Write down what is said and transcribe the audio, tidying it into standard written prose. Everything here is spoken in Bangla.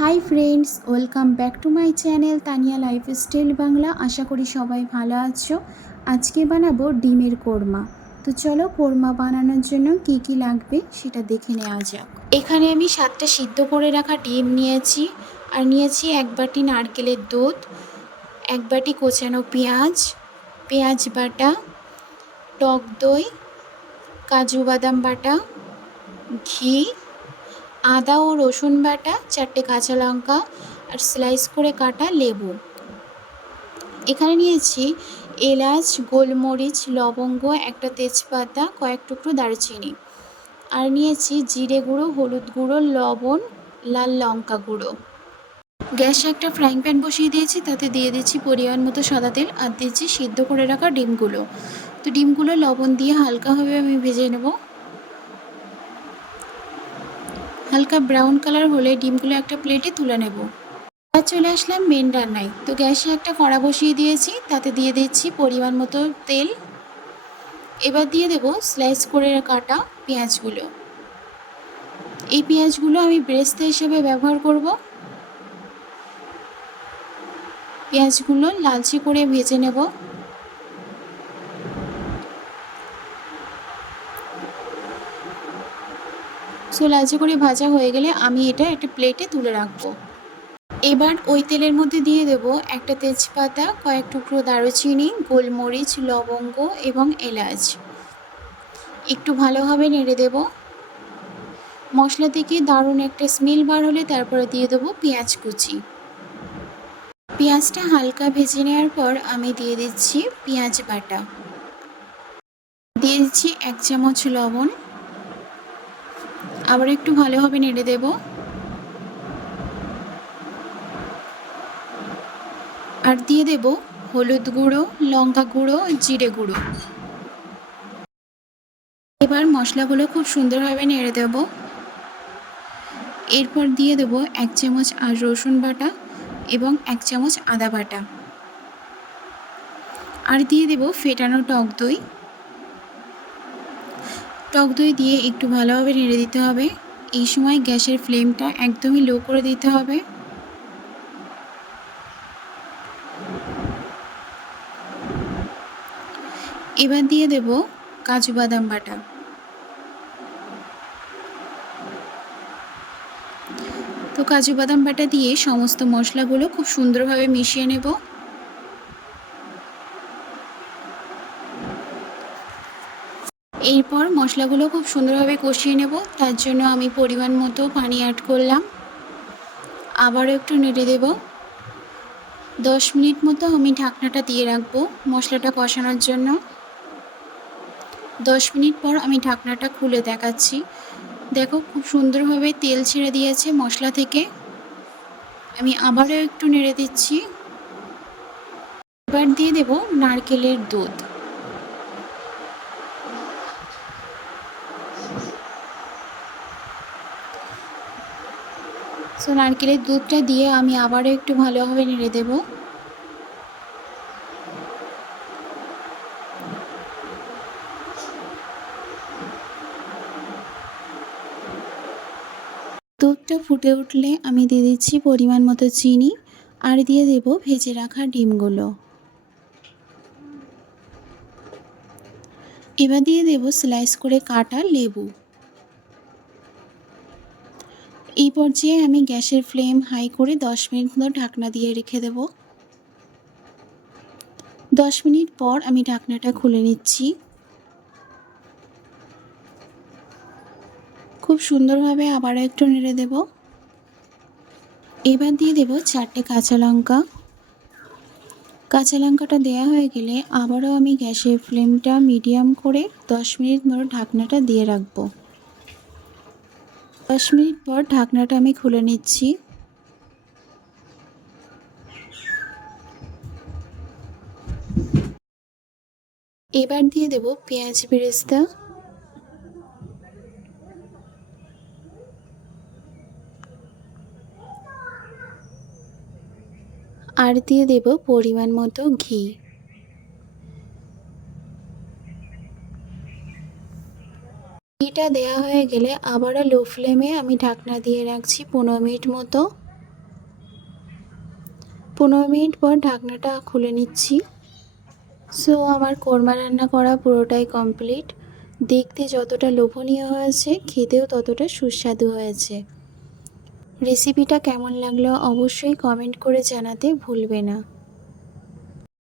High friends, welcome back to my channel Tania lifestyle Bangla. আশা করি সবাই ভালো আছো। আজকে বানাবো ডিমের কোরমা। তো চলো কোরমা বানানোর জন্য কি কি লাগবে সেটা দেখে নেওয়া যাক। এখানে আমি 7টা সিদ্ধ করে রাখা ডিম নিয়েছি, আর নিয়েছি 1 বাটি নারকেলের দুধ, 1 বাটি কোচানো পেঁয়াজ, পেঁয়াজ বাটা, টক দই, কাজু বাদাম বাটা, ঘি, আদা ও রসুন বাটা, 4টে কাঁচা লঙ্কা আর স্লাইস করে কাটা লেবু। এখানে নিয়েছি এলাচ, গোলমরিচ, লবঙ্গ, একটা তেজপাতা, কয়েক টুকরো দারচিনি। আর নিয়েছি জিরে গুঁড়ো, হলুদ গুঁড়ো, লবণ, লাল লঙ্কা গুঁড়ো। গ্যাসে একটা ফ্রাইং প্যান বসিয়ে দিয়েছি, তাতে দিয়ে দিচ্ছি পরিমাণ মতো সাদা তেল, আর দিচ্ছি সিদ্ধ করে রাখা ডিমগুলো। তো ডিমগুলো লবণ দিয়ে হালকাভাবে আমি ভেজে নেব। হালকা ব্রাউন কালার হলে ডিমগুলো একটা প্লেটে তুলে নেব। এবার চলে আসলাম মেন রান্নায়। তো গ্যাসে একটা কড়া বসিয়ে দিয়েছি, তাতে দিয়ে দিচ্ছি পরিমাণ মতো তেল। এবার দিয়ে দেব স্লাইস করে কাটা পেঁয়াজগুলো। এই পেঁয়াজগুলো আমি বেরেস্তা হিসেবে ব্যবহার করব। পেঁয়াজগুলো লালচে করে ভেজে নেব। লালচে করে ভাজা হয়ে গেলে আমি এটা একটা প্লেটে তুলে রাখবো। এবার ওই তেলের মধ্যে দিয়ে দেব একটা তেজপাতা, কয়েক টুকরো দারুচিনি, গোলমরিচ, লবঙ্গ এবং এলাচ। একটু ভালোভাবে নেড়ে দেব। মশলা থেকে দারুণ একটা স্মেল বার হলে তারপরে দিয়ে দেবো পেঁয়াজ কুচি। পেঁয়াজটা হালকা ভেজে নেওয়ার পর আমি দিয়ে দিচ্ছি পেঁয়াজ বাটা, দিয়ে দিচ্ছি 1 চামচ লবণ। আবার একটু ভালোভাবে নেড়ে দেব। আর দিয়ে দেব হলুদ গুঁড়ো, লঙ্কা গুঁড়ো, জিরে গুঁড়ো। এবার মশলাগুলো খুব সুন্দরভাবে নেড়ে দেব। এরপর দিয়ে দেব 1 চামচ রসুন বাটা এবং 1 চামচ আদা বাটা। আর দিয়ে দেব ফেটানো টক দই। টক দই দিয়ে একটু ভালোভাবে নেড়ে দিতে হবে। এই সময় গ্যাসের ফ্লেমটা একদমই লো করে দিতে হবে। এবার দিয়ে দেব কাজু বাদাম বাটা। তো কাজু বাদাম বাটা দিয়ে সমস্ত মশলাগুলো খুব সুন্দরভাবে মিশিয়ে নেব। এরপর মশলাগুলো খুব সুন্দরভাবে কষিয়ে নেব। তার জন্য আমি পরিমাণ মতো পানি অ্যাড করলাম। আবারও একটু নেড়ে দেব। 10 মিনিট মতো আমি ঢাকনাটা দিয়ে রাখবো মশলাটা কষানোর জন্য। 10 মিনিট পর আমি ঢাকনাটা খুলে দেখাচ্ছি। দেখো খুব সুন্দরভাবে তেল ছেড়ে দিয়েছে মশলা থেকে। আমি আবারও একটু নেড়ে দিচ্ছি। এবার দিয়ে দেব নারকেলের দুধ। নারকেলের দুধটা দিয়ে আমি আবারও একটু ভালোভাবে নেড়ে দেব। দুধটা ফুটে উঠলে আমি দিয়ে দিচ্ছি পরিমাণ মতো চিনি, আর দিয়ে দেব ভেজে রাখা ডিমগুলো। এবার দিয়ে দেব স্লাইস করে কাটা লেবু। এই পর্যায়ে আমি গ্যাসের ফ্লেম হাই করে 10 মিনিট মতো ঢাকনা দিয়ে রেখে দেব। 10 মিনিট পর আমি ঢাকনাটা খুলে নিচ্ছি। খুব সুন্দরভাবে আবারও একটু নেড়ে দেব। এবার দিয়ে দেব 4টে কাঁচা লঙ্কা। কাঁচা লঙ্কাটা দেওয়া হয়ে গেলে আবারও আমি গ্যাসের ফ্লেমটা মিডিয়াম করে 10 মিনিট মতো ঢাকনাটা দিয়ে রাখবো। 10 মিনিট পর ঢাকনাটা আমি খুলে নিচ্ছি। এবার দিয়ে দেব পেঁয়াজ বেরেস্তা। আর দিয়ে দেব পরিমাণ মতো ঘি। ঘিটা দেওয়া হয়ে গেলে আবারও লো ফ্লেমে আমি ঢাকনা দিয়ে রাখছি 15 মিনিট মতো। 10-15 মিনিট পর ঢাকনাটা খুলে নিচ্ছি। সো আমার কোরমা রান্না করা পুরোটাই কমপ্লিট। দেখতে যতটা লোভনীয় হয়েছে, খেতেও ততটা সুস্বাদু হয়েছে। রেসিপিটা কেমন লাগলো অবশ্যই কমেন্ট করে জানাতে ভুলবে না।